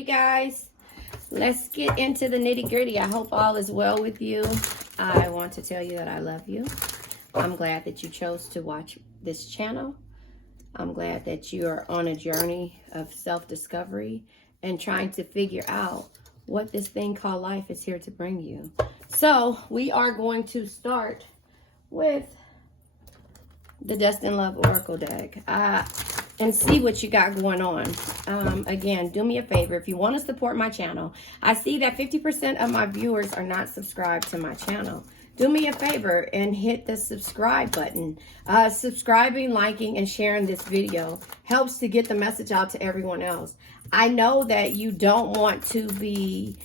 Hey guys, let's get into the nitty-gritty. I hope all is well with you. I want to tell you that I love you. I'm glad that you chose to watch this channel. I'm glad that you are on a journey of self-discovery and trying to figure out what this thing called life is here to bring you. So we are going to start with the Destined Love Oracle deck and see what you got going on. Again, do me a favor. If you want to support my channel, I see that 50% of my viewers are not subscribed to my channel. Do me a favor and hit the subscribe button. Subscribing, liking, and sharing this video helps to get the message out to everyone else. I know that you don't want to be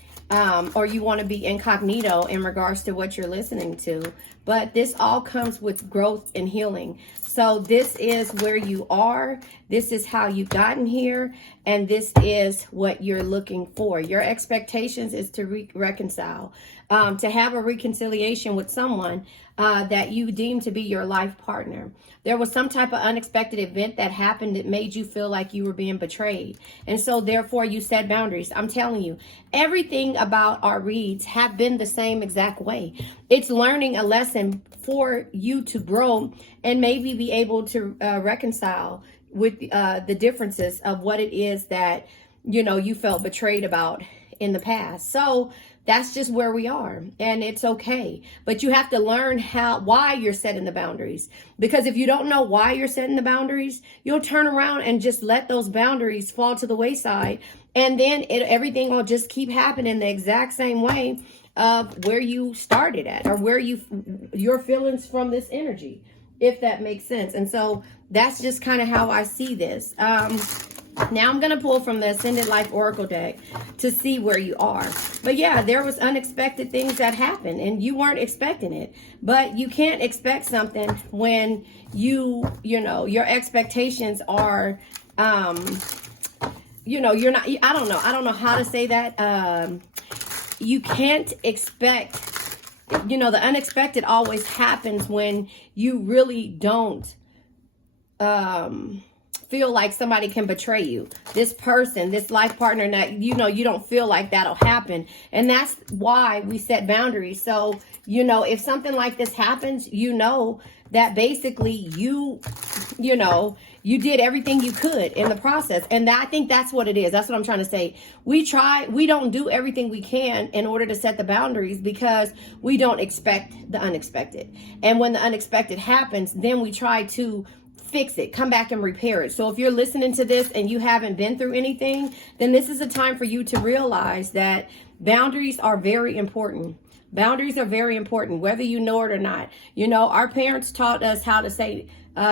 or you want to be incognito in regards to what you're listening to, but this all comes with growth and healing. So this is where you are, this is how you've gotten here, and this is what you're looking for. Your expectations is to reconcile, to have a reconciliation with someone that you deem to be your life partner. There was some type of unexpected event that happened that made you feel like you were being betrayed. And so therefore you set boundaries. I'm telling you, everything about our reads have been the same exact way. It's learning a lesson for you to grow and maybe be able to reconcile with the differences of what it is that, you know, you felt betrayed about in the past. So that's just where we are, and it's okay. But you have to learn why you're setting the boundaries. Because if you don't know why you're setting the boundaries, you'll turn around and just let those boundaries fall to the wayside. And then everything will just keep happening the exact same way of where you started at, or where your feelings from this energy, if that makes sense. And so that's just kind of how I see this. Now I'm going to pull from the Ascended Life Oracle deck to see where you are. But yeah, there was unexpected things that happened and you weren't expecting it. But you can't expect something when you know, your expectations are, you know, you're not, I don't know how to say that. You can't expect, you know, the unexpected always happens when you really don't, feel like somebody can betray you. This person, this life partner, that you know, you don't feel like that'll happen. And that's why we set boundaries. So, you know, if something like this happens, you know that basically you know, you did everything you could in the process. And I think that's what it is. That's what I'm trying to say. We don't do everything we can in order to set the boundaries because we don't expect the unexpected. And when the unexpected happens, then we try to fix it, come back and repair it. So if you're listening to this and you haven't been through anything, then this is a time for you to realize that boundaries are very important. Boundaries are very important, whether you know it or not. You know, our parents taught us how to say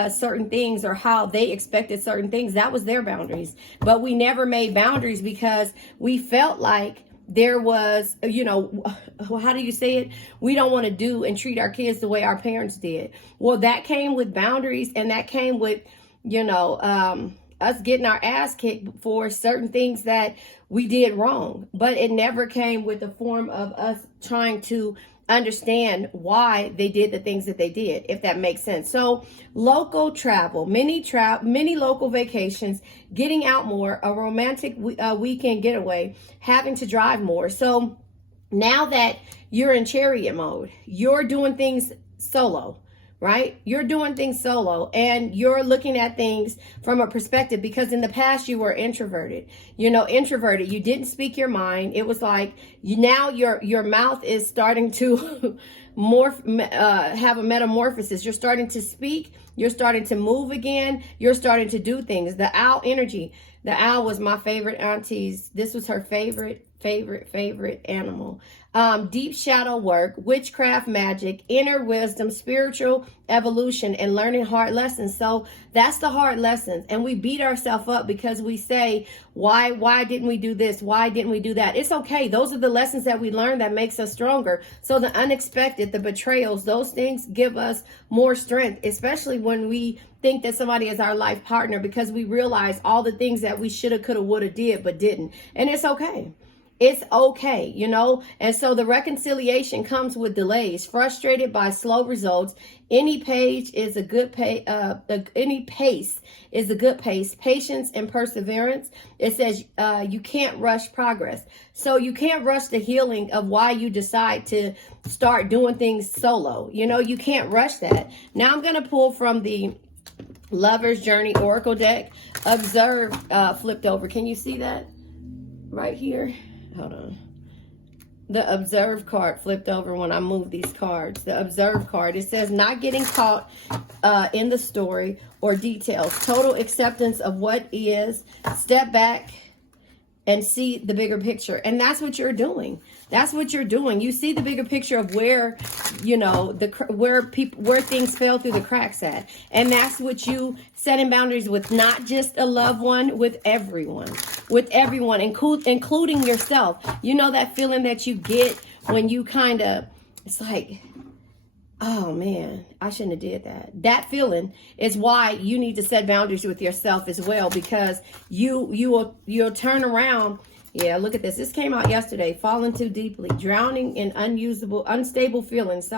certain things or how they expected certain things. That was their boundaries. But we never made boundaries because we felt like there was, you know, how do you say it? We don't want to do and treat our kids the way our parents did. Well, that came with boundaries, and that came with, you know, us getting our ass kicked for certain things that we did wrong. But it never came with the form of us trying to understand why they did the things that they did, if that makes sense. So local travel, many local vacations, getting out more, a romantic weekend getaway, having to drive more. So now that you're in chariot mode, you're doing things solo, right? You're doing things solo, and you're looking at things from a perspective, because in the past you were introverted. You know, introverted, you didn't speak your mind. It was like now your mouth is starting to have a metamorphosis. You're starting to speak, you're starting to move again, you're starting to do things. The owl energy. The owl was my favorite auntie's. This was her favorite animal. Deep shadow work, witchcraft, magic, inner wisdom, spiritual evolution, and learning hard lessons. So that's the hard lessons. And we beat ourselves up because we say, why didn't we do this? Why didn't we do that? It's okay. Those are the lessons that we learn that makes us stronger. So the unexpected, the betrayals, those things give us more strength, especially when we think that somebody is our life partner, because we realize all the things that we shoulda, coulda, woulda did, but didn't. And it's okay. It's okay, you know? And so the reconciliation comes with delays, frustrated by slow results. Any pace is a good pace. Patience and perseverance. It says you can't rush progress. So you can't rush the healing of why you decide to start doing things solo. You know, you can't rush that. Now I'm going to pull from the Lover's Journey Oracle deck. Observe flipped over. Can you see that right here? Hold on. The Observe card flipped over when I move these cards. The Observe card. It says not getting caught in the story or details. Total acceptance of what is. Step back and see the bigger picture. And that's what you're doing. That's what you're doing. You see the bigger picture of where, you know, where things fell through the cracks at. And that's what you setting boundaries with, not just a loved one, with everyone, including yourself. You know, that feeling that you get when you kind of, it's like, oh man, I shouldn't have did that. That feeling is why you need to set boundaries with yourself as well, because you'll turn around. Yeah, look at this. This came out yesterday. Falling too deeply, drowning in unstable feelings,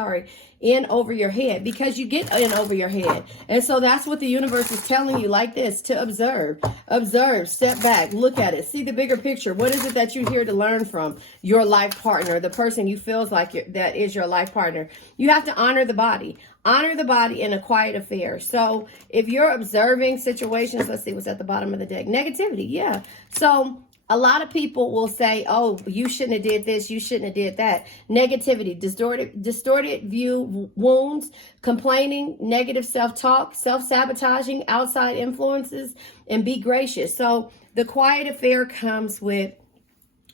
in over your head, because you get in over your head. And so that's what the universe is telling you, like this, to observe, step back, look at it, see the bigger picture. What is it that you're here to learn from your life partner, the person you feels like that is your life partner? You have to honor the body. Honor the body in a quiet affair. So if you're observing situations, let's see what's at the bottom of the deck. Negativity, yeah. So a lot of people will say, oh, you shouldn't have did this, you shouldn't have did that. Negativity, distorted view wounds, complaining, negative self-talk, self-sabotaging, outside influences, and be gracious. So the quiet affair comes with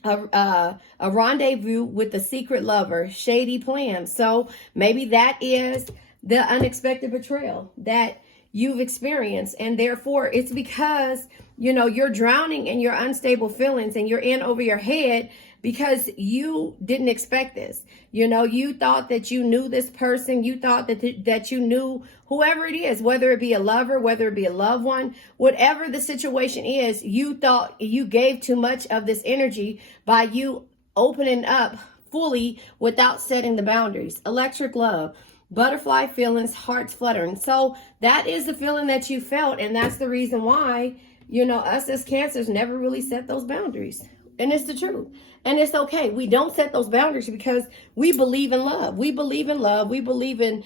a rendezvous with a secret lover, shady plans. So maybe that is the unexpected betrayal that you've experienced, and therefore it's because, you know, you're drowning in your unstable feelings and you're in over your head because you didn't expect this. You know, you thought that you knew this person, you thought that you knew whoever it is, whether it be a lover, whether it be a loved one, whatever the situation is, you thought you gave too much of this energy by you opening up fully without setting the boundaries. Electric love. Butterfly feelings, hearts fluttering. So that is the feeling that you felt. And that's the reason why, you know, us as Cancers never really set those boundaries. And it's the truth. And it's okay. We don't set those boundaries because we believe in love. We believe in love. We believe in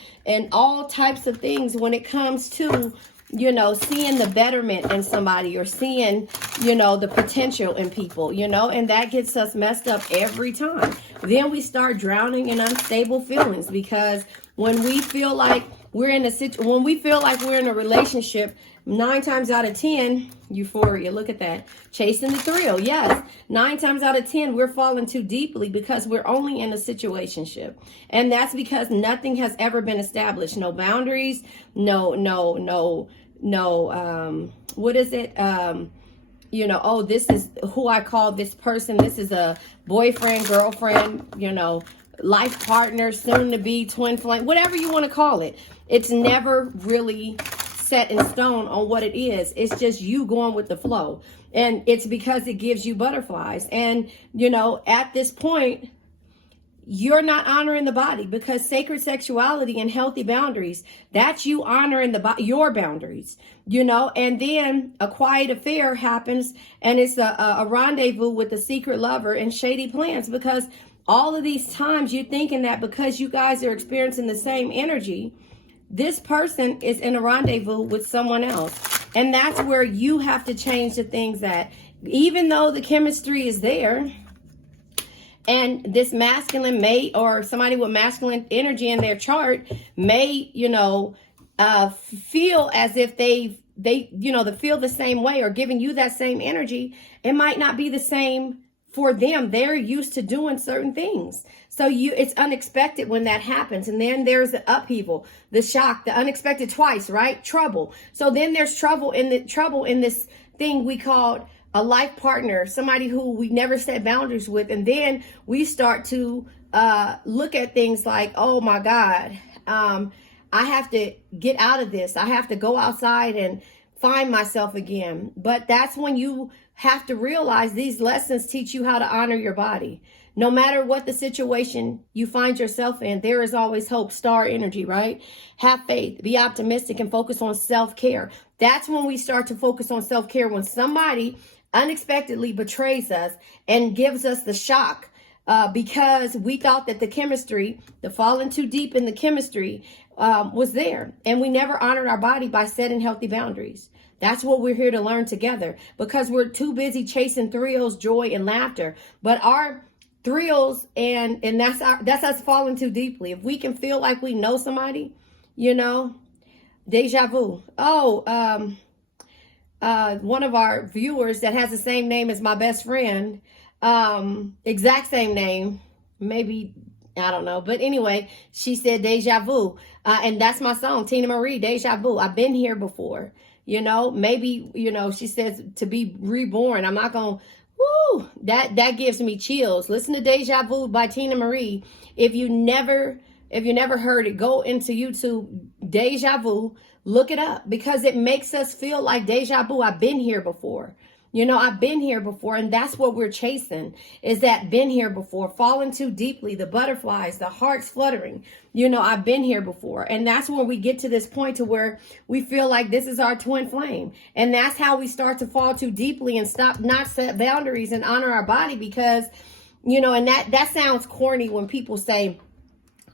all types of things when it comes to, you know, seeing the betterment in somebody or seeing, you know, the potential in people, you know, and that gets us messed up every time. Then we start drowning in unstable feelings, because when we feel like we're in a relationship, 9 times out of 10, euphoria, look at that, chasing the thrill. Yes, 9 times out of 10, we're falling too deeply because we're only in a situationship. And that's because nothing has ever been established. No boundaries, no, what is it? You know, oh, this is who I call this person. This is a boyfriend, girlfriend, you know, life partner, soon to be twin flame, whatever you want to call it. It's never really set in stone on what it is. It's just you going with the flow. And it's because it gives you butterflies. And, you know, at this point, you're not honoring the body, because sacred sexuality and healthy boundaries, that's you honoring your boundaries, you know. And then a quiet affair happens, and it's a rendezvous with a secret lover and shady plans, because all of these times you're thinking that because you guys are experiencing the same energy, this person is in a rendezvous with someone else. And that's where you have to change the things that, even though the chemistry is there, and this masculine may, or somebody with masculine energy in their chart may, you know, feel as if they feel the same way or giving you that same energy, it might not be the same for them. They're used to doing certain things. So it's unexpected when that happens. And then there's the upheaval, the shock, the unexpected twice, right? Trouble. So then there's trouble in this thing we called a life partner, somebody who we never set boundaries with. And then we start to look at things like, oh my God, I have to get out of this. I have to go outside and find myself again. But that's when you have to realize these lessons teach you how to honor your body. No matter what the situation you find yourself in, there is always hope. Star energy, right? Have faith, be optimistic, and focus on self-care. That's when we start to focus on self-care. When somebody unexpectedly betrays us and gives us the shock, because we thought that the chemistry, the falling too deep in the chemistry, was there. And we never honored our body by setting healthy boundaries. That's what we're here to learn together, because we're too busy chasing thrills, joy, and laughter. But our thrills and that's us falling too deeply. If we can feel like we know somebody, you know, deja vu. Oh, one of our viewers that has the same name as my best friend, exact same name, maybe, I don't know. But anyway, she said deja vu. And that's my song, Tina Marie, Deja Vu. I've been here before, you know, maybe, you know, she says to be reborn. I'm not going to, woo, that gives me chills. Listen to Deja Vu by Tina Marie. If you never heard it, go into YouTube, Deja Vu, look it up, because it makes us feel like deja vu. I've been here before. You know, I've been here before, and that's what we're chasing, is that been here before, falling too deeply, the butterflies, the hearts fluttering. You know, I've been here before. And that's when we get to this point to where we feel like this is our twin flame. And that's how we start to fall too deeply and not set boundaries and honor our body, because, you know, and that sounds corny when people say,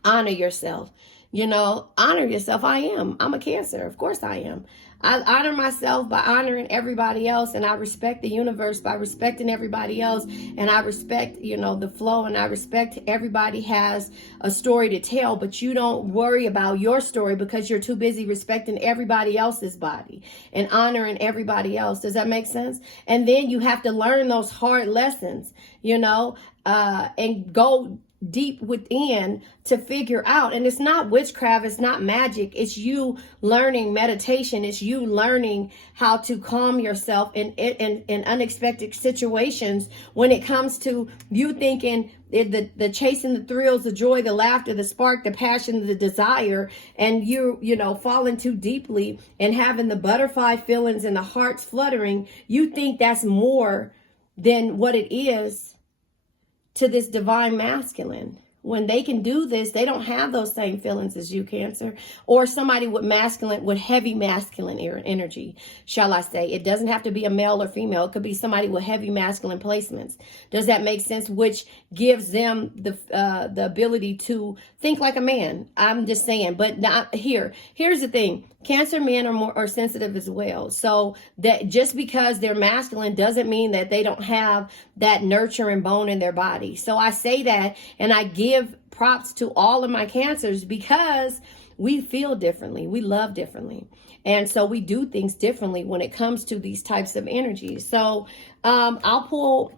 honor yourself. You know, honor yourself. I'm a Cancer. Of course I am. I honor myself by honoring everybody else, and I respect the universe by respecting everybody else, and I respect, you know, the flow, and I respect everybody has a story to tell, but you don't worry about your story because you're too busy respecting everybody else's body and honoring everybody else. Does that make sense? And then you have to learn those hard lessons, you know, and go deep within to figure out. And it's not witchcraft, it's not magic, it's you learning meditation, it's you learning how to calm yourself in unexpected situations, when it comes to you thinking the chasing the thrills, the joy, the laughter, the spark, the passion, the desire, and you know, falling too deeply and having the butterfly feelings and the hearts fluttering. You think that's more than what it is to this divine masculine. When they can do this, they don't have those same feelings as you, Cancer, or somebody with heavy masculine energy, shall I say. It doesn't have to be a male or female. It could be somebody with heavy masculine placements. Does that make sense? Which gives them the ability to think like a man. I'm just saying, but not here. Here's the thing. Cancer men are sensitive as well. So that just because they're masculine doesn't mean that they don't have that nurturing bone in their body. So I say that, and I give props to all of my Cancers, because we feel differently. We love differently. And so we do things differently when it comes to these types of energies. So I'll pull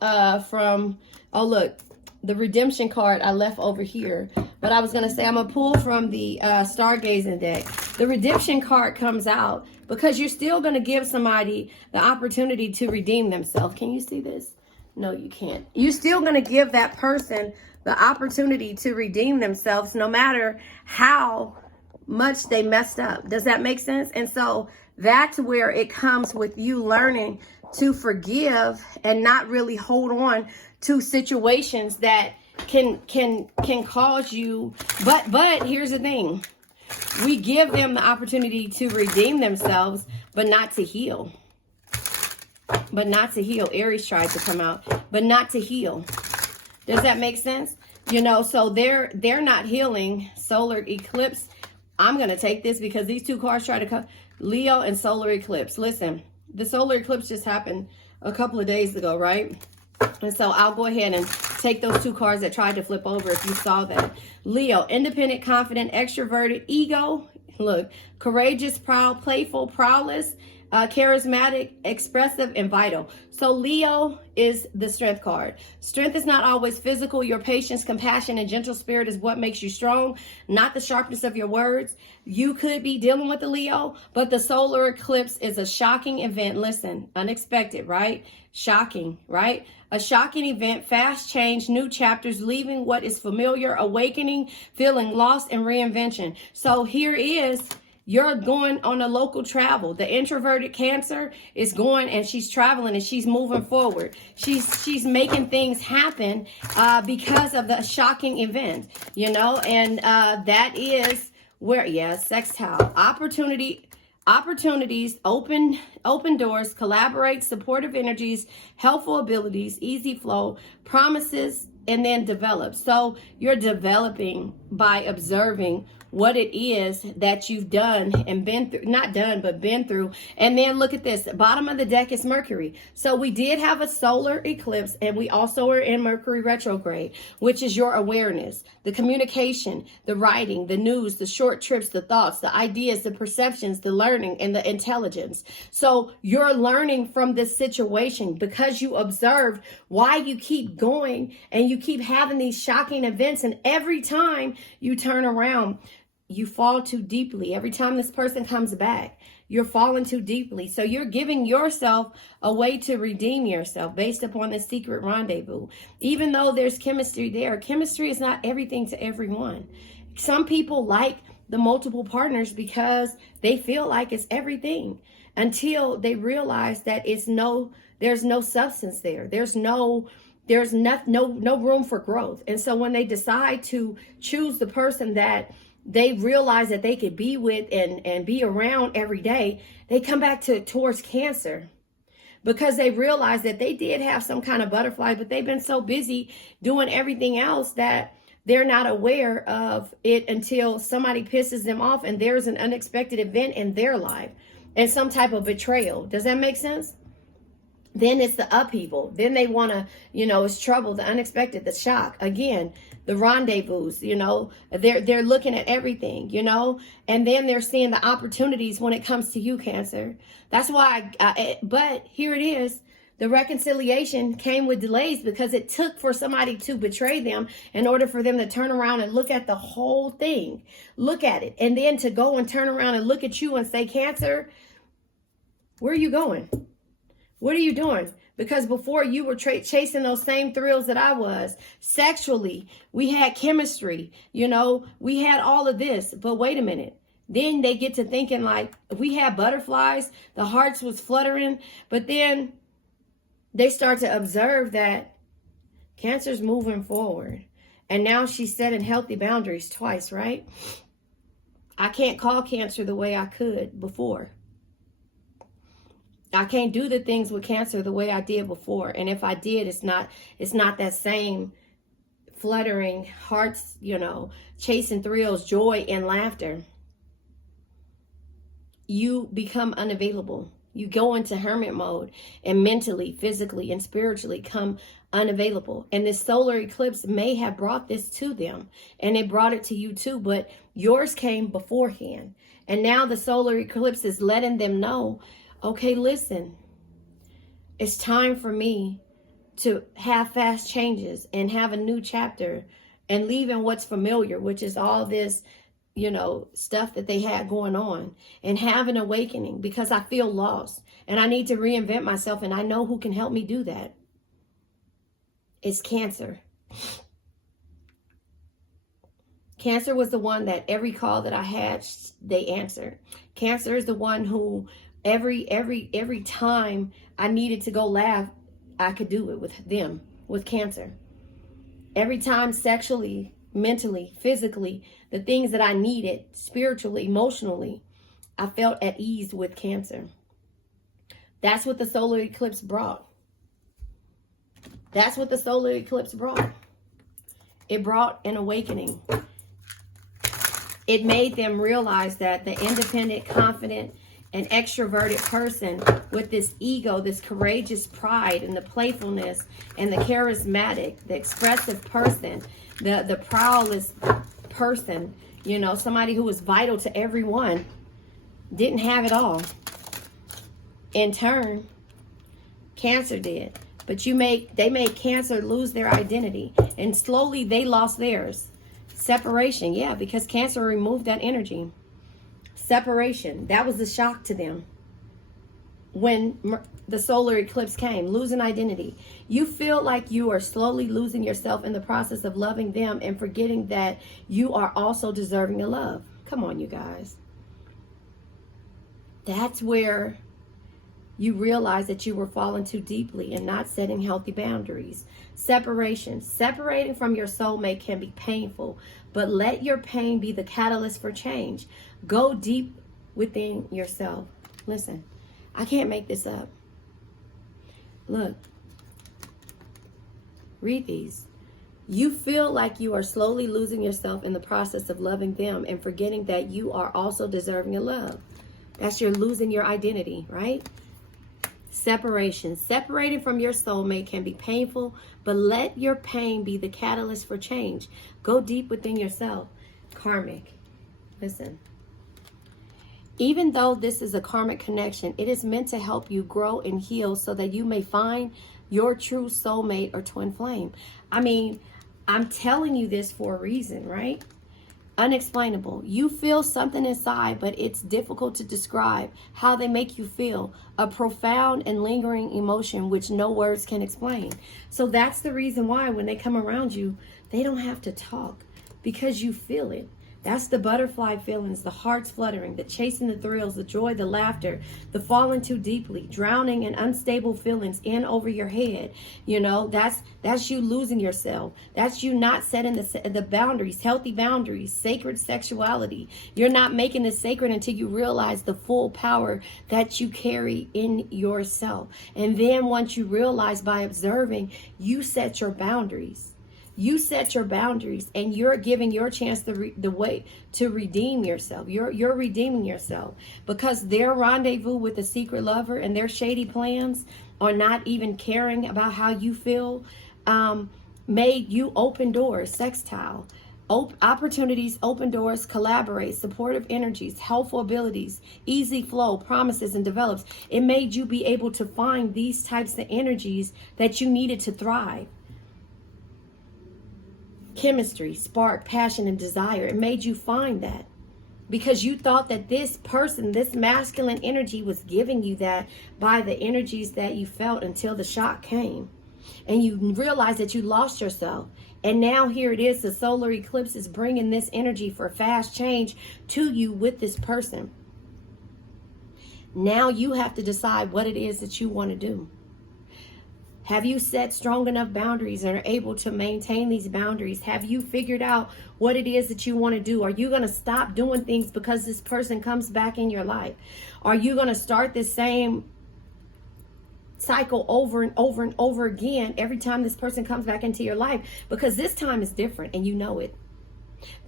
from, oh, look, the redemption card I left over here. But I was going to say, I'm going to pull from the stargazing deck. The redemption card comes out because you're still going to give somebody the opportunity to redeem themselves. Can you see this? No, you can't. You're still going to give that person the opportunity to redeem themselves, no matter how much they messed up. Does that make sense? And so that's where it comes with you learning to forgive and not really hold on to situations that can cause you. But here's the thing. We give them the opportunity to redeem themselves, but not to heal. But not to heal. Aries tried to come out, but not to heal. Does that make sense? You know, so they're not healing. Solar eclipse. I'm going to take this because these two cards try to come. Leo and solar eclipse. Listen, the solar eclipse just happened a couple of days ago, right? And so I'll go ahead and take those two cards that tried to flip over if you saw that. Leo, independent, confident, extroverted, ego. Look, courageous, proud, playful, prowess, charismatic, expressive, and vital. So Leo is the strength card. Strength is not always physical. Your patience, compassion, and gentle spirit is what makes you strong, not the sharpness of your words. You could be dealing with a Leo, but the solar eclipse is a shocking event. Listen, unexpected, right? Shocking, right? A shocking event, fast change, new chapters, leaving what is familiar, awakening, feeling lost, and reinvention. So here is You're going on a local travel. The introverted Cancer is going and she's traveling and she's moving forward. She's making things happen because of the shocking event, you know, and that is where, yeah, sextile. Opportunities, open doors, collaborate, supportive energies, helpful abilities, easy flow, promises, and then develop. So you're developing by observing what it is that you've done and been through, not done, but been through. And then look at this, the bottom of the deck is Mercury. So we did have a solar eclipse and we also are in Mercury retrograde, which is your awareness, the communication, the writing, the news, the short trips, the thoughts, the ideas, the perceptions, the learning, and the intelligence. So you're learning from this situation because you observed why you keep going and you keep having these shocking events. And every time you turn around, you fall too deeply. Every time this person comes back, you're falling too deeply. So you're giving yourself a way to redeem yourself based upon this secret rendezvous. Even though there's chemistry there, chemistry is not everything to everyone. Some people like the multiple partners because they feel like it's everything until they realize that there's no substance there. There's no room for growth. And so when they decide to choose the person that they realize that they could be with and be around every day, they come back towards Cancer because they realize that they did have some kind of butterfly, but they've been so busy doing everything else that they're not aware of it until somebody pisses them off and there's an unexpected event in their life and some type of betrayal. Does that make sense? Then it's the upheaval. Then they want to, it's trouble, the unexpected, the shock. Again, the rendezvous, they're looking at everything, and then they're seeing the opportunities when it comes to you, Cancer. That's why, but here it is. The reconciliation came with delays because it took for somebody to betray them in order for them to turn around and look at the whole thing. Look at it. And then to go and turn around and look at you and say, Cancer, where are you going? What are you doing? Because before you were chasing those same thrills that I was. Sexually, we had chemistry, we had all of this. But wait a minute. Then they get to thinking like we had butterflies, the hearts was fluttering. But then they start to observe that Cancer's moving forward. And now she's setting healthy boundaries twice, right? I can't call Cancer the way I could before. I can't do the things with Cancer the way I did before. And if I did, it's not that same fluttering hearts, chasing thrills, joy, and laughter. You become unavailable. You go into hermit mode and mentally, physically, and spiritually come unavailable. And this solar eclipse may have brought this to them. And it brought it to you too. But yours came beforehand. And now the solar eclipse is letting them know, okay, listen, it's time for me to have fast changes and have a new chapter and leaving what's familiar, which is all this, stuff that they had going on, and have an awakening because I feel lost and I need to reinvent myself, and I know who can help me do that. It's Cancer. Cancer was the one that every call that I had, they answered. Cancer is the one who every time I needed to go laugh, I could do it with them, with Cancer. Every time sexually, mentally, physically, the things that I needed, spiritually, emotionally, I felt at ease with Cancer. That's what the solar eclipse brought. That's what the solar eclipse brought. It brought an awakening. It made them realize that the independent, confident, an extroverted person with this ego, this courageous pride and the playfulness and the charismatic, the expressive person, the prowess person, somebody who was vital to everyone, didn't have it all. In turn, Cancer did. But they made Cancer lose their identity, and slowly they lost theirs. Separation, yeah, because Cancer removed that energy. Separation, that was the shock to them when the solar eclipse came. Losing identity. You feel like you are slowly losing yourself in the process of loving them and forgetting that you are also deserving of love. Come on, you guys. That's where you realize that you were falling too deeply and not setting healthy boundaries. Separation. Separating from your soulmate can be painful, but let your pain be the catalyst for change. Go deep within yourself. Listen, I can't make this up. Look, read these. You feel like you are slowly losing yourself in the process of loving them and forgetting that you are also deserving of love. That's you're losing your identity, right? Separation. Separating from your soulmate can be painful, but let your pain be the catalyst for change. Go deep within yourself. Karmic. Listen. Even though this is a karmic connection, it is meant to help you grow and heal so that you may find your true soulmate or twin flame. I mean, I'm telling you this for a reason, right? Unexplainable. You feel something inside, but it's difficult to describe how they make you feel. A profound and lingering emotion which no words can explain. So that's the reason why when they come around you, they don't have to talk, because you feel it. That's the butterfly feelings, the heart's fluttering, the chasing the thrills, the joy, the laughter, the falling too deeply, drowning in unstable feelings in over your head. You know, that's you losing yourself. That's you not setting the boundaries, healthy boundaries, sacred sexuality. You're not making this sacred until you realize the full power that you carry in yourself. And then once you realize by observing, you set your boundaries. You set your boundaries, and you're giving your chance the way to redeem yourself. You're redeeming yourself, because their rendezvous with a secret lover and their shady plans, or not even caring about how you feel, made you open doors, sextile. Opportunities, open doors, collaborate, supportive energies, helpful abilities, easy flow, promises, and develops. It made you be able to find these types of energies that you needed to thrive. Chemistry, spark, passion, and desire. It made you find that because you thought that this person, this masculine energy, was giving you that by the energies that you felt until the shock came. And you realize that you lost yourself. And now here it is, the solar eclipse is bringing this energy for fast change to you with this person. Now you have to decide what it is that you want to do. Have you set strong enough boundaries and are able to maintain these boundaries? Have you figured out what it is that you want to do? Are you going to stop doing things because this person comes back in your life? Are you going to start the same cycle over and over and over again every time this person comes back into your life? Because this time is different and you know it.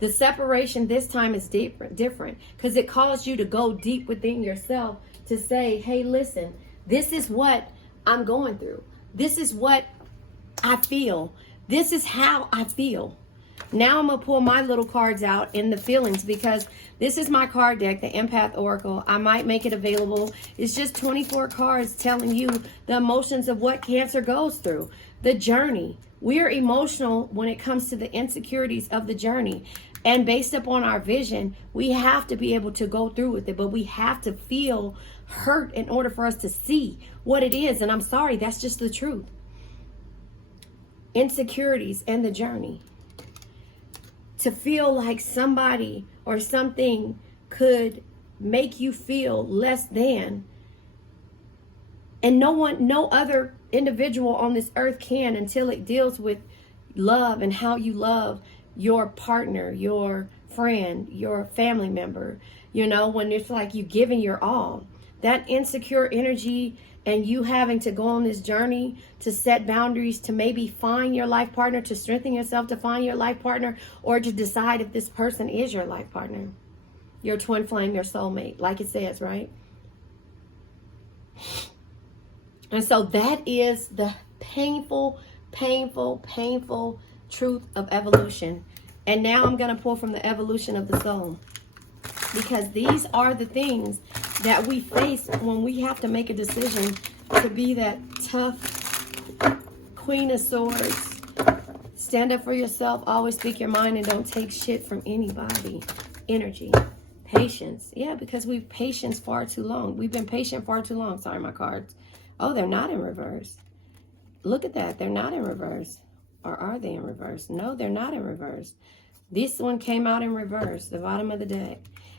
The separation this time is different because it calls you to go deep within yourself to say, hey, listen, this is what I'm going through. This is what I feel. This is how I feel. Now I'm going to pull my little cards out in the feelings, because this is my card deck, the Empath Oracle. I might make it available. It's just 24 cards telling you the emotions of what Cancer goes through. The journey. We're emotional when it comes to the insecurities of the journey. And based upon our vision, we have to be able to go through with it. But we have to feel hurt in order for us to see what it is. And I'm sorry, that's just the truth. Insecurities and the journey. To feel like somebody or something could make you feel less than. And no other individual on this earth can, until it deals with love and how you love your partner, your friend, your family member. You know, when it's like you giving your all. That insecure energy and you having to go on this journey to set boundaries, to maybe find your life partner, to strengthen yourself to find your life partner, or to decide if this person is your life partner, your twin flame, your soulmate, like it says, right? And so that is the painful, painful, painful truth of evolution. And now I'm going to pull from the evolution of the soul, because these are the things that we face when we have to make a decision to be that tough Queen of Swords. Stand up for yourself. Always speak your mind and don't take shit from anybody. Energy. Patience. Yeah, because we've patience far too long. We've been patient far too long. Sorry, my cards. Oh, they're not in reverse. Look at that. They're not in reverse. Or are they in reverse? No, they're not in reverse. This one came out in reverse, the bottom of the deck.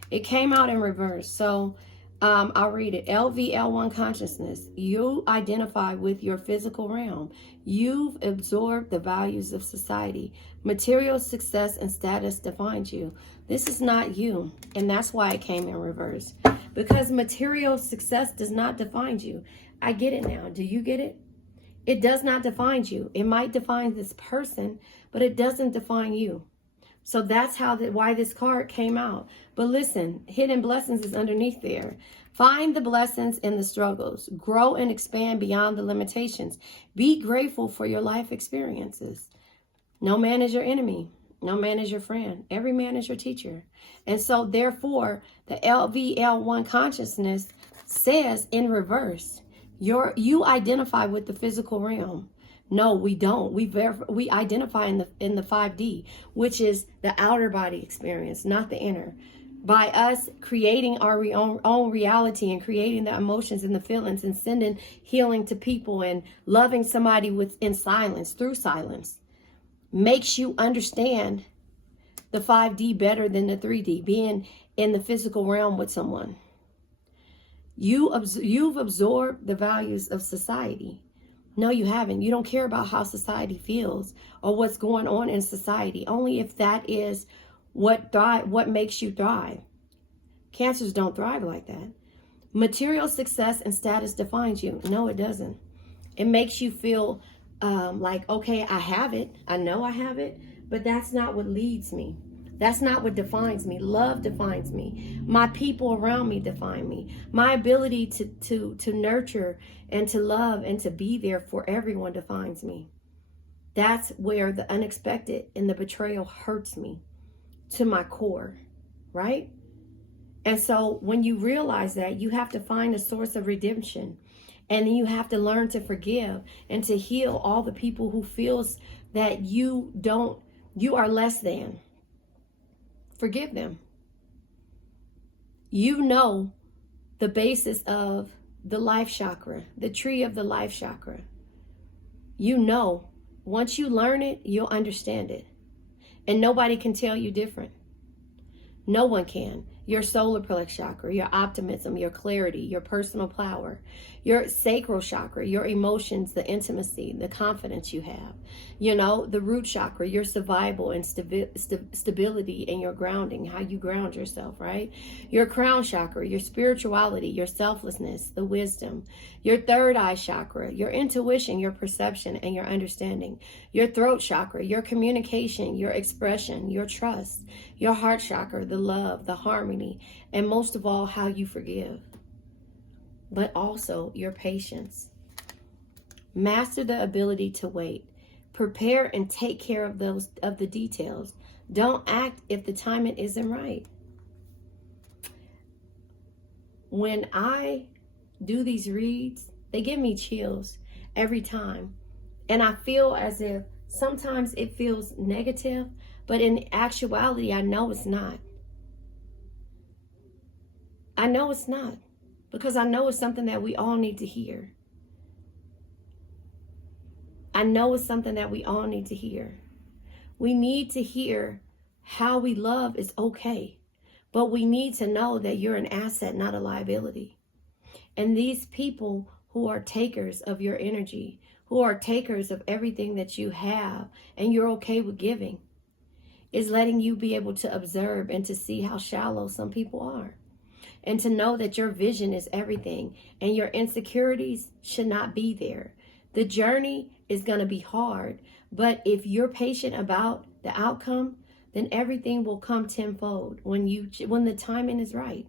It came out in reverse. So I'll read it. LVL1 consciousness. You identify with your physical realm. You've absorbed the values of society. Material success and status defines you. This is not you. And that's why it came in reverse. Because material success does not define you. I get it now. Do you get it? It does not define you. It might define this person, but it doesn't define you. So that's why this card came out. But listen, hidden blessings is underneath there. Find the blessings in the struggles. Grow and expand beyond the limitations. Be grateful for your life experiences. No man is your enemy. No man is your friend. Every man is your teacher. And so therefore, the LVL1 consciousness says in reverse, you identify with the physical realm. No, we don't. We identify in the 5D, which is the outer body experience, not the inner. By us creating our own reality and creating the emotions and the feelings and sending healing to people and loving somebody in silence, through silence, makes you understand the 5D better than the 3D, being in the physical realm with someone. You've absorbed the values of society. No, you haven't. You don't care about how society feels or what's going on in society, only if that is what makes you thrive. Cancers don't thrive like that. Material success and status defines you. No, it doesn't. It makes you feel like, okay, I have it. I know I have it, but that's not what leads me. That's not what defines me. Love defines me. My people around me define me. My ability to nurture and to love and to be there for everyone defines me. That's where the unexpected and the betrayal hurts me to my core, right? And so when you realize that, you have to find a source of redemption. And then you have to learn to forgive and to heal all the people who feels that you are less than. Forgive them. You know the basis of the life chakra, the tree of the life chakra. You know, once you learn it, you'll understand it. And nobody can tell you different. No one can. Your solar plexus chakra, your optimism, your clarity, your personal power, your sacral chakra, your emotions, the intimacy, the confidence you have. You know, the root chakra, your survival and stability and your grounding, how you ground yourself, right? Your crown chakra, your spirituality, your selflessness, the wisdom. Your third eye chakra, your intuition, your perception, and your understanding. Your throat chakra, your communication, your expression, your trust. Your heart chakra, the love, the harmony, and most of all, how you forgive. But also your patience. Master the ability to wait. Prepare and take care of the details. Don't act if the timing isn't right. When I do these reads, they give me chills every time. And I feel as if sometimes it feels negative, but in actuality, I know it's not. I know it's not, because I know it's something that we all need to hear. I know it's something that we all need to hear. We need to hear how we love is okay, but we need to know that you're an asset, not a liability. And these people who are takers of your energy, who are takers of everything that you have, and you're okay with giving, is letting you be able to observe and to see how shallow some people are. And to know that your vision is everything and your insecurities should not be there. The journey is going to be hard, but if you're patient about the outcome, then everything will come tenfold when the timing is right,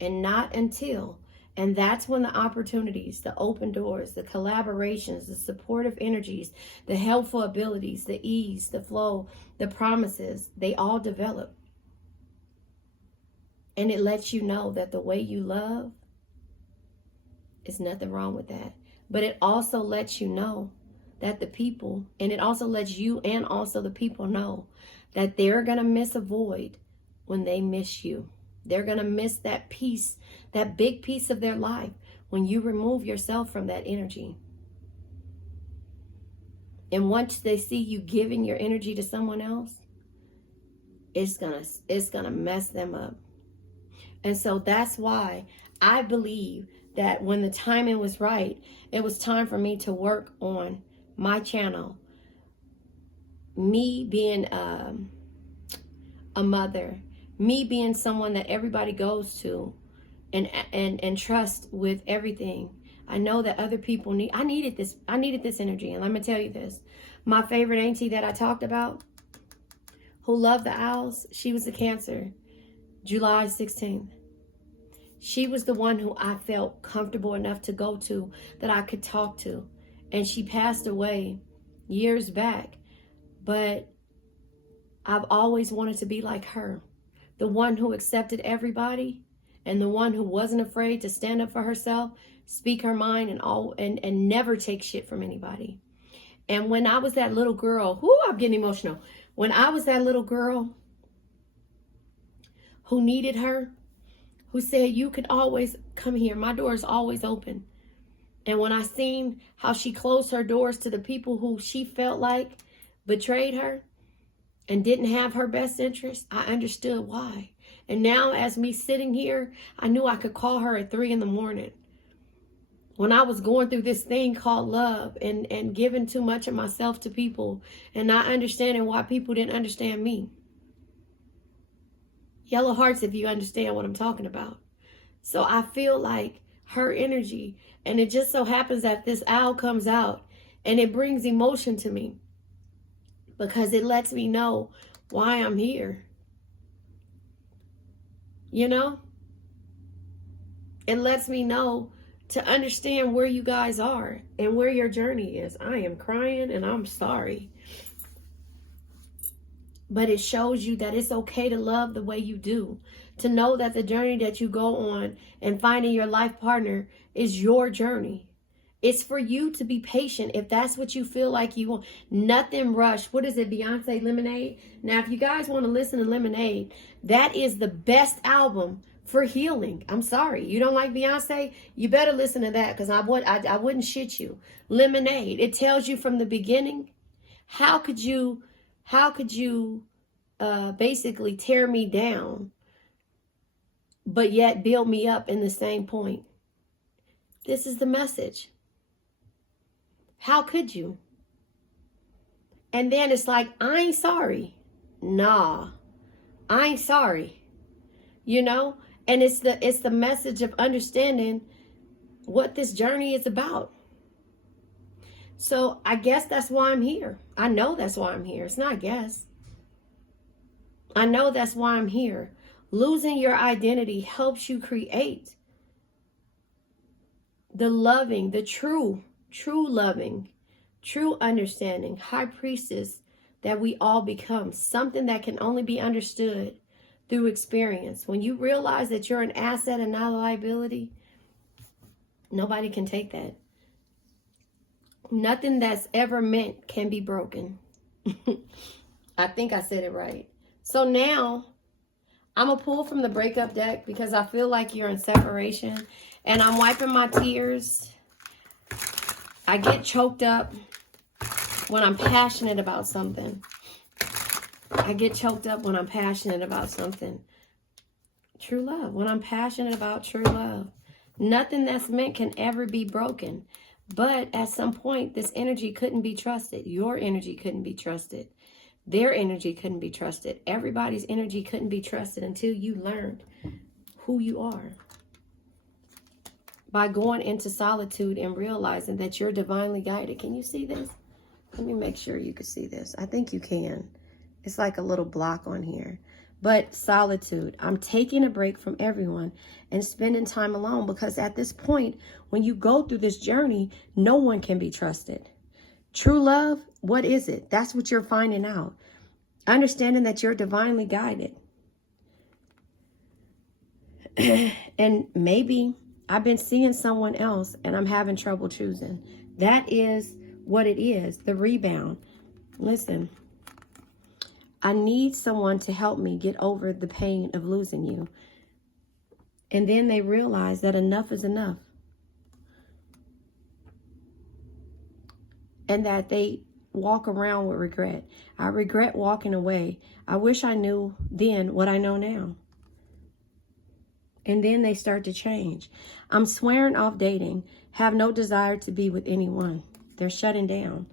and not until. And that's when the opportunities, the open doors, the collaborations, the supportive energies, the helpful abilities, the ease, the flow, the promises, they all develop. And it lets you know that the way you love is nothing wrong with that. But it also lets you know that the people, and it also lets you and also the people know that they're going to miss a void when they miss you. They're going to miss that piece, that big piece of their life when you remove yourself from that energy. And once they see you giving your energy to someone else, it's gonna mess them up. And so that's why I believe that when the timing was right, it was time for me to work on my channel. Me being a mother, me being someone that everybody goes to and trust with everything. I know that other people I needed this energy. And let me tell you this. My favorite auntie that I talked about, who loved the owls, she was a Cancer, July 16th. She was the one who I felt comfortable enough to go to, that I could talk to. And she passed away years back. But I've always wanted to be like her. The one who accepted everybody, and the one who wasn't afraid to stand up for herself, speak her mind, and never take shit from anybody. And when I was that little girl, I'm getting emotional. When I was that little girl who needed her, who said, you could always come here. My door is always open. And when I seen how she closed her doors to the people who she felt like betrayed her and didn't have her best interest, I understood why. And now as me sitting here, I knew I could call her at 3 a.m. When I was going through this thing called love and giving too much of myself to people and not understanding why people didn't understand me. Yellow hearts if you understand what I'm talking about. So I feel like her energy, and it just so happens that this owl comes out and it brings emotion to me because it lets me know why I'm here. You know? It lets me know to understand where you guys are and where your journey is. I am crying and I'm sorry. But it shows you that it's okay to love the way you do. To know that the journey that you go on and finding your life partner is your journey. It's for you to be patient if that's what you feel like you want. Nothing rushed. What is it, Beyonce Lemonade? Now, if you guys want to listen to Lemonade, that is the best album for healing. I'm sorry. You don't like Beyonce? You better listen to that because I wouldn't shit you. Lemonade. It tells you from the beginning, how could you basically tear me down, but yet build me up in the same point? This is the message. How could you? And then it's like, I ain't sorry. Nah, I ain't sorry. You know? And it's the message of understanding what this journey is about. So I guess that's why I'm here. I know that's why I'm here. It's not a guess. I know that's why I'm here. Losing your identity helps you create the loving, the true loving, true understanding, high priestess that we all become. Something that can only be understood through experience. When you realize that you're an asset and not a liability, nobody can take that. Nothing that's ever meant can be broken. I think I said it right. So now I'm going to pull from the breakup deck because I feel like you're in separation. And I'm wiping my tears. I get choked up when I'm passionate about something. I get choked up when I'm passionate about something. True love. When I'm passionate about true love. Nothing that's meant can ever be broken. But at some point, this energy couldn't be trusted. Your energy couldn't be trusted. Their energy couldn't be trusted. Everybody's energy couldn't be trusted until you learned who you are. By going into solitude and realizing that you're divinely guided. Can you see this? Let me make sure you can see this. I think you can. It's like a little block on here. But solitude. I'm taking a break from everyone and spending time alone, because at this point, when you go through this journey, no one can be trusted. True love, what is it? That's what you're finding out. Understanding that you're divinely guided. And maybe I've been seeing someone else and I'm having trouble choosing. That is what it is. The rebound. Listen, I need someone to help me get over the pain of losing you. And then they realize that enough is enough. And that they walk around with regret. I regret walking away. I wish I knew then what I know now. And then they start to change. I'm swearing off dating. Have no desire to be with anyone. They're shutting down.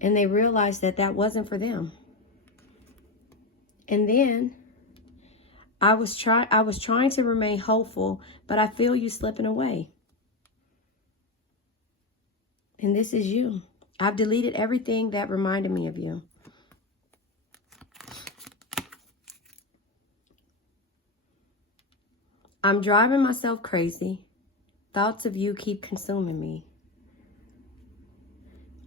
And they realize that that wasn't for them. And then I was trying to remain hopeful, but I feel you slipping away. And this is you. I've deleted everything that reminded me of you. I'm driving myself crazy. Thoughts of you keep consuming me.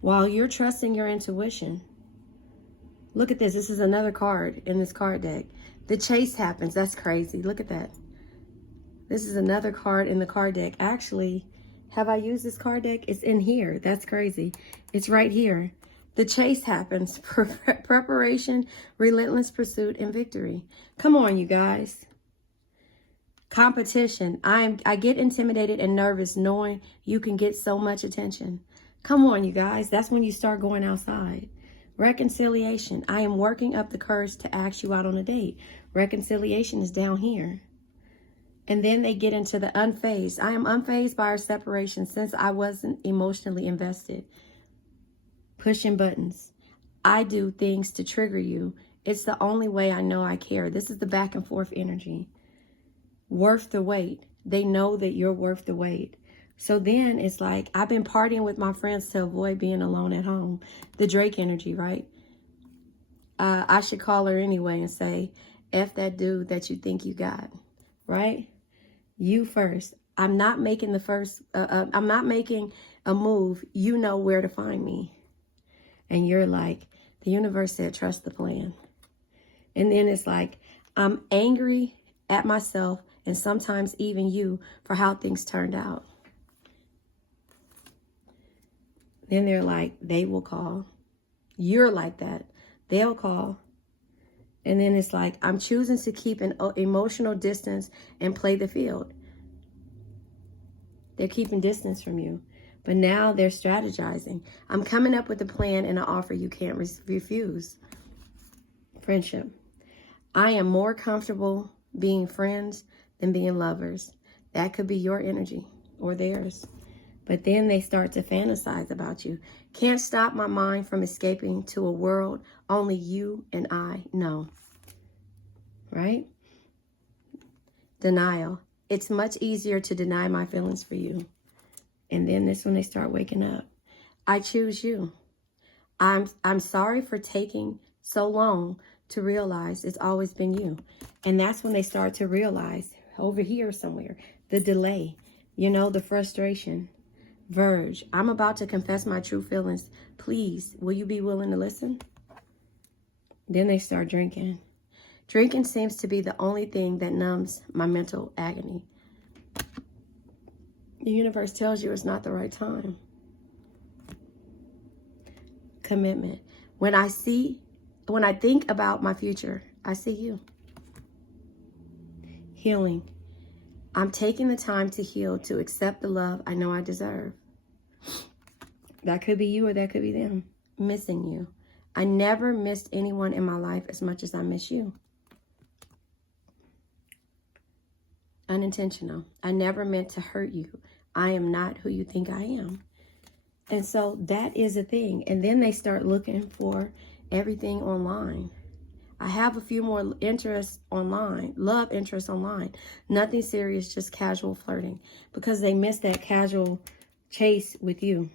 While you're trusting your intuition. Look at this. This is another card in this card deck. The chase happens. That's crazy. Look at that. This is another card in the card deck. Actually, have I used this card deck? It's in here. That's crazy. It's right here. The chase happens. Preparation, relentless pursuit, and victory. Come on, you guys. Competition. I get intimidated and nervous knowing you can get so much attention. Come on, you guys. That's when you start going outside. Reconciliation. I am working up the courage to ask you out on a date. Reconciliation is down here. And then they get into the unfazed. I am unfazed by our separation since I wasn't emotionally invested. Pushing buttons. I do things to trigger you. It's the only way I know I care. This is the back and forth energy. Worth the wait. They know that you're worth the wait. So then it's like, I've been partying with my friends to avoid being alone at home. The Drake energy, right? I should call her anyway and say, F that dude that you think you got, right? You first. I'm not making I'm not making a move. You know where to find me. And you're like, the universe said, trust the plan. And then it's like, I'm angry at myself and sometimes even you for how things turned out. Then they're like, they will call. You're like that. They'll call. And then it's like, I'm choosing to keep an emotional distance and play the field. They're keeping distance from you. But now they're strategizing. I'm coming up with a plan and an offer you can't refuse. Friendship. I am more comfortable being friends than being lovers. That could be your energy or theirs. But then they start to fantasize about you. Can't stop my mind from escaping to a world only you and I know. Right? Denial. It's much easier to deny my feelings for you. And then this when they start waking up. I choose you. I'm sorry for taking so long to realize it's always been you. And that's when they start to realize over here somewhere, the delay, you know, the frustration. Verge. I'm about to confess my true feelings. Please, will you be willing to listen? Then they start drinking. Drinking seems to be the only thing that numbs my mental agony. The universe tells you it's not the right time. Commitment. When I think about my future, I see you. Healing. I'm taking the time to heal, to accept the love I know I deserve. That could be you or that could be them. Missing you. I never missed anyone in my life as much as I miss you. Unintentional. I never meant to hurt you. I am not who you think I am. And so that is a thing. And then they start looking for everything online. I have a few more interests online, love interests online. Nothing serious, just casual flirting. Because they miss that casual chase with you.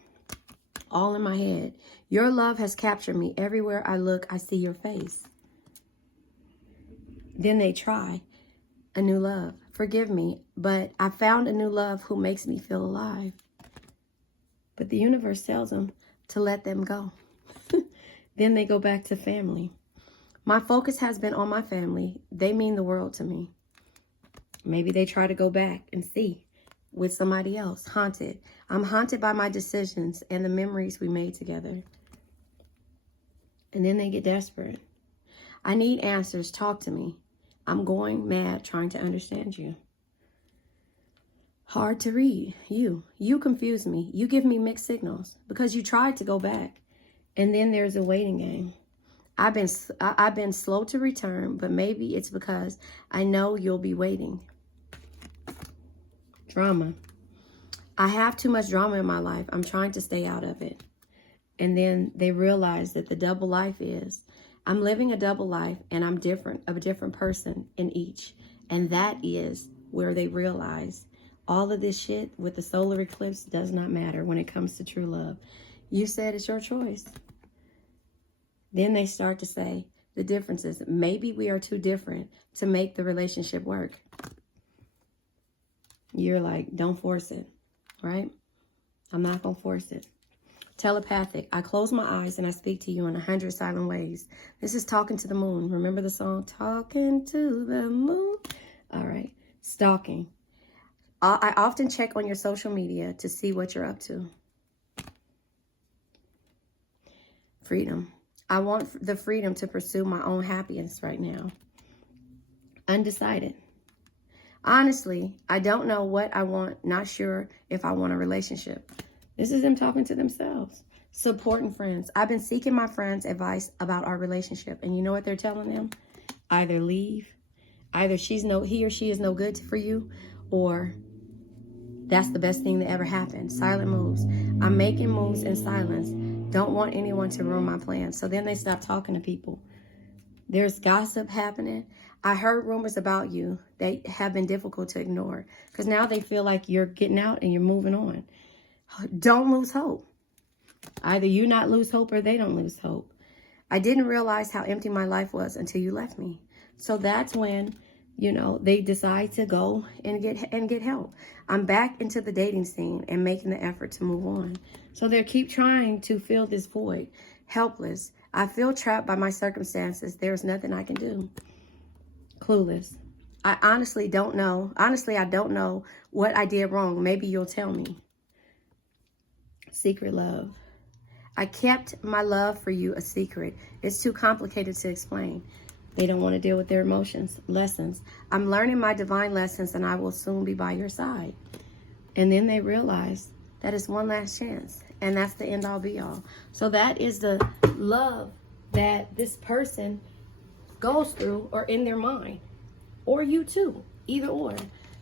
All in my head. Your love has captured me. Everywhere I look, I see your face. Then they try a new love. Forgive me, but I found a new love who makes me feel alive. But the universe tells them to let them go. Then they go back to family. My focus has been on my family. They mean the world to me. Maybe they try to go back and see with somebody else. Haunted. I'm haunted by my decisions and the memories we made together. And then they get desperate. I need answers. Talk to me. I'm going mad trying to understand you. Hard to read. You confuse me. You give me mixed signals because you tried to go back. And then there's a waiting game. I've been slow to return, but maybe it's because I know you'll be waiting. Drama. I have too much drama in my life. I'm trying to stay out of it. And then they realize that the double life is, I'm living a double life and I'm different, a different person in each. And that is where they realize all of this shit with the solar eclipse does not matter when it comes to true love. You said it's your choice. Then they start to say the differences. Maybe we are too different to make the relationship work. You're like, don't force it, right? I'm not going to force it. Telepathic. I close my eyes and I speak to you in 100 silent ways. This is talking to the moon. Remember the song, Talking to the Moon? All right. Stalking. I often check on your social media to see what you're up to. Freedom. I want the freedom to pursue my own happiness right now. Undecided. Honestly, I don't know what I want. Not sure if I want a relationship. This is them talking to themselves. Supporting friends. I've been seeking my friends' advice about our relationship. And you know what they're telling them? Either leave. Either he or she is no good for you. Or that's the best thing that ever happened. Silent moves. I'm making moves in silence. Don't want anyone to ruin my plans. So then they stop talking to people. There's gossip happening. I heard rumors about you. They have been difficult to ignore. Because now they feel like you're getting out and you're moving on. Don't lose hope. Either you not lose hope or they don't lose hope. I didn't realize how empty my life was until you left me. So that's when, you know, they decide to go and get help. I'm back into the dating scene and making the effort to move on. So they keep trying to fill this void. Helpless. I feel trapped by my circumstances. There's nothing I can do. Clueless. I honestly don't know. Honestly, I don't know what I did wrong. Maybe you'll tell me. Secret love. I kept my love for you a secret. It's too complicated to explain. They don't want to deal with their emotions. Lessons. I'm learning my divine lessons and I will soon be by your side. And then they realize that it's one last chance. And that's the end all be all. So that is the love that this person goes through or in their mind. Or you too. Either or.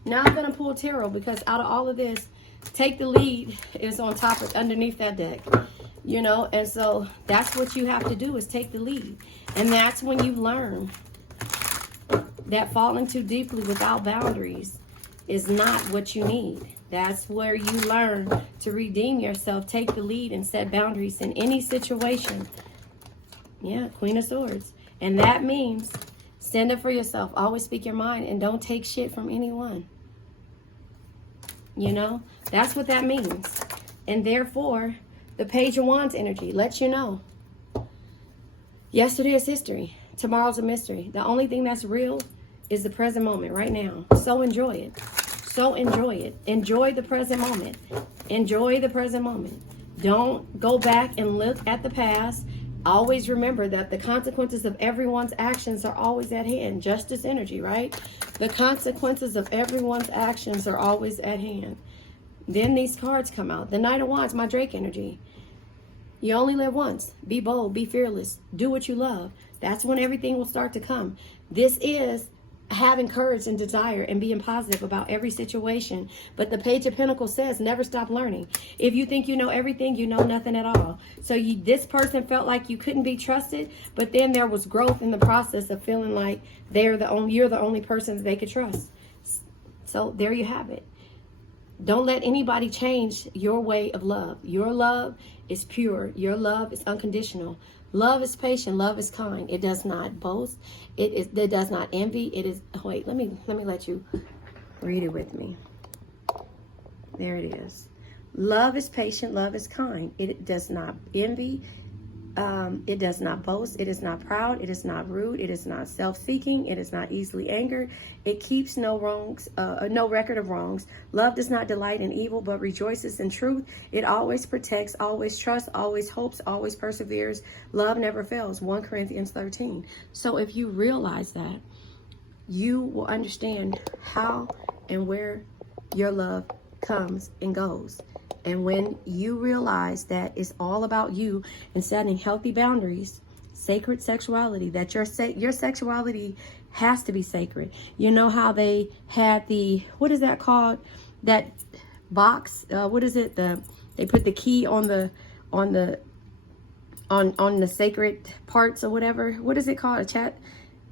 Now I'm going to pull tarot because out of all of this, Take the Lead is on top of underneath that deck. You know, and so that's what you have to do is take the lead. And that's when you learn that falling too deeply without boundaries is not what you need. That's where you learn to redeem yourself, take the lead and set boundaries in any situation. Yeah, Queen of Swords. And that means stand up for yourself. Always speak your mind and don't take shit from anyone. You know, that's what that means. And therefore, the Page of Wands energy lets you know. Yesterday is history. Tomorrow's a mystery. The only thing that's real is the present moment right now. So enjoy it. So enjoy it. Enjoy the present moment. Enjoy the present moment. Don't go back and look at the past. Always remember that the consequences of everyone's actions are always at hand. Justice energy, right? The consequences of everyone's actions are always at hand. Then these cards come out. The Knight of Wands, my Drake energy. You only live once. Be bold. Be fearless. Do what you love. That's when everything will start to come. This is having courage and desire and being positive about every situation. But the Page of Pentacles says never stop learning. If you think you know everything, you know nothing at all. So this person felt like you couldn't be trusted, but then there was growth in the process of feeling like you're the only person that they could trust. So there you have it. Don't let anybody change your way of love. Your love is pure. Your love is unconditional. Love is patient. Love is kind. It does not boast. It does not envy. It is. Wait. Let me let you read it with me. There it is. Love is patient. Love is kind. It does not envy. It does not boast. It is not proud. It is not rude. It is not self-seeking. It is not easily angered. It keeps no wrongs, no record of wrongs. Love does not delight in evil, but rejoices in truth. It always protects, always trusts, always hopes, always perseveres. Love never fails. 1 Corinthians 13. So if you realize that, you will understand how and where your love comes and goes. And when you realize that it's all about you and setting healthy boundaries, sacred sexuality, that your sexuality has to be sacred. You know how they had what is that called? that box, what is it? They put the key on the sacred parts or whatever. What is it called? A chat?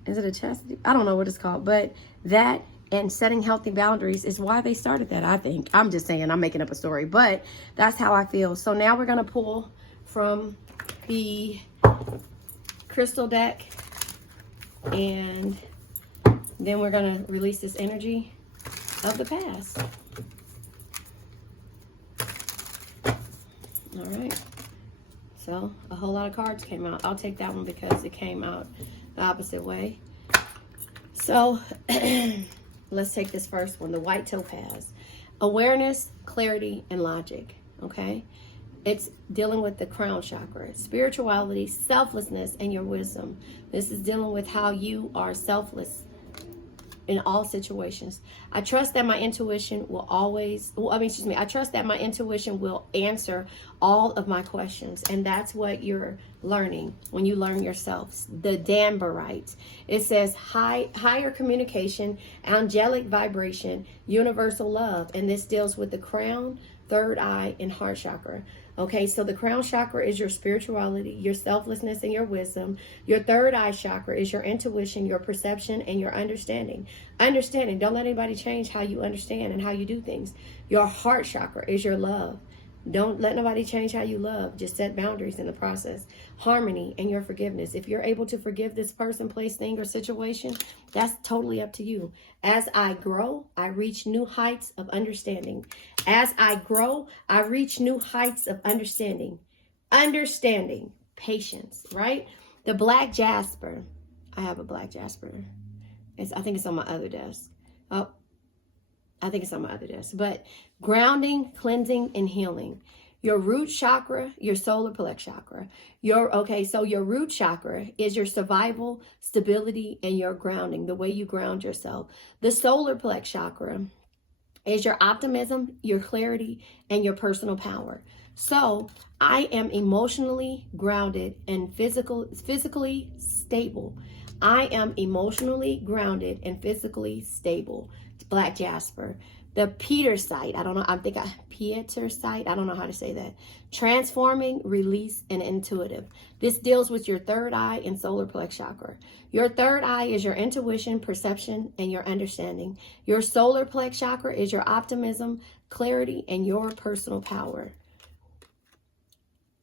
Is it a chastity? I don't know what it's called, but that and setting healthy boundaries is why they started that, I think. I'm just saying, I'm making up a story, but that's how I feel. So now we're going to pull from the crystal deck, and then we're going to release this energy of the past. All right. So a whole lot of cards came out. I'll take that one because it came out the opposite way. So let's take this first one, the white topaz. Awareness, clarity, and logic. Okay. It's dealing with the crown chakra, spirituality, selflessness, and your wisdom. This is dealing with how you are selfless in all situations. I trust that my intuition will I trust that my intuition will answer all of my questions. And that's what you're learning when you learn yourself. The Danbarite. It says higher communication, angelic vibration, universal love. And this deals with the crown, third eye, and heart chakra. Okay, so the crown chakra is your spirituality, your selflessness, and your wisdom. Your third eye chakra is your intuition, your perception, and your understanding. Understanding. Don't let anybody change how you understand and how you do things. Your heart chakra is your love. Don't let nobody change how you love. Just set boundaries in the process. Harmony and your forgiveness. If you're able to forgive this person, place, thing, or situation, that's totally up to you. As I grow, I reach new heights of understanding. As I grow, I reach new heights of understanding. Understanding. Patience, right? The black jasper. I have a black jasper. I think it's on my other desk. Oh, I think it's on my other desk. But grounding, cleansing, and healing. Your root chakra, your solar plex chakra. So your root chakra is your survival, stability, and your grounding, the way you ground yourself. The solar plex chakra is your optimism, your clarity, and your personal power. So I am emotionally grounded and physically stable. I am emotionally grounded and physically stable. Black jasper. The Petersite, I don't know, Petersite, I don't know how to say that. Transforming, release, and intuitive. This deals with your third eye and solar plex chakra. Your third eye is your intuition, perception, and your understanding. Your solar plex chakra is your optimism, clarity, and your personal power.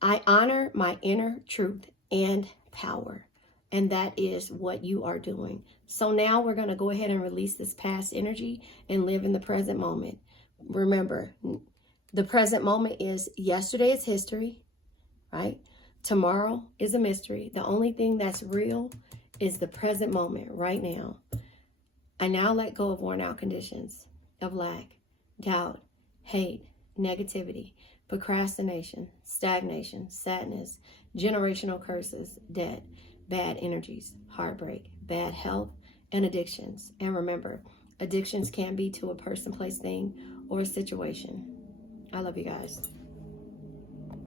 I honor my inner truth and power. And that is what you are doing. So now we're going to go ahead and release this past energy and live in the present moment. Remember, the present moment is yesterday is history, right? Tomorrow is a mystery. The only thing that's real is the present moment right now. I now let go of worn out conditions of lack, doubt, hate, negativity, procrastination, stagnation, sadness, generational curses, debt, bad energies, heartbreak, bad health, and addictions. And remember, addictions can be to a person, place, thing, or a situation. I love you guys.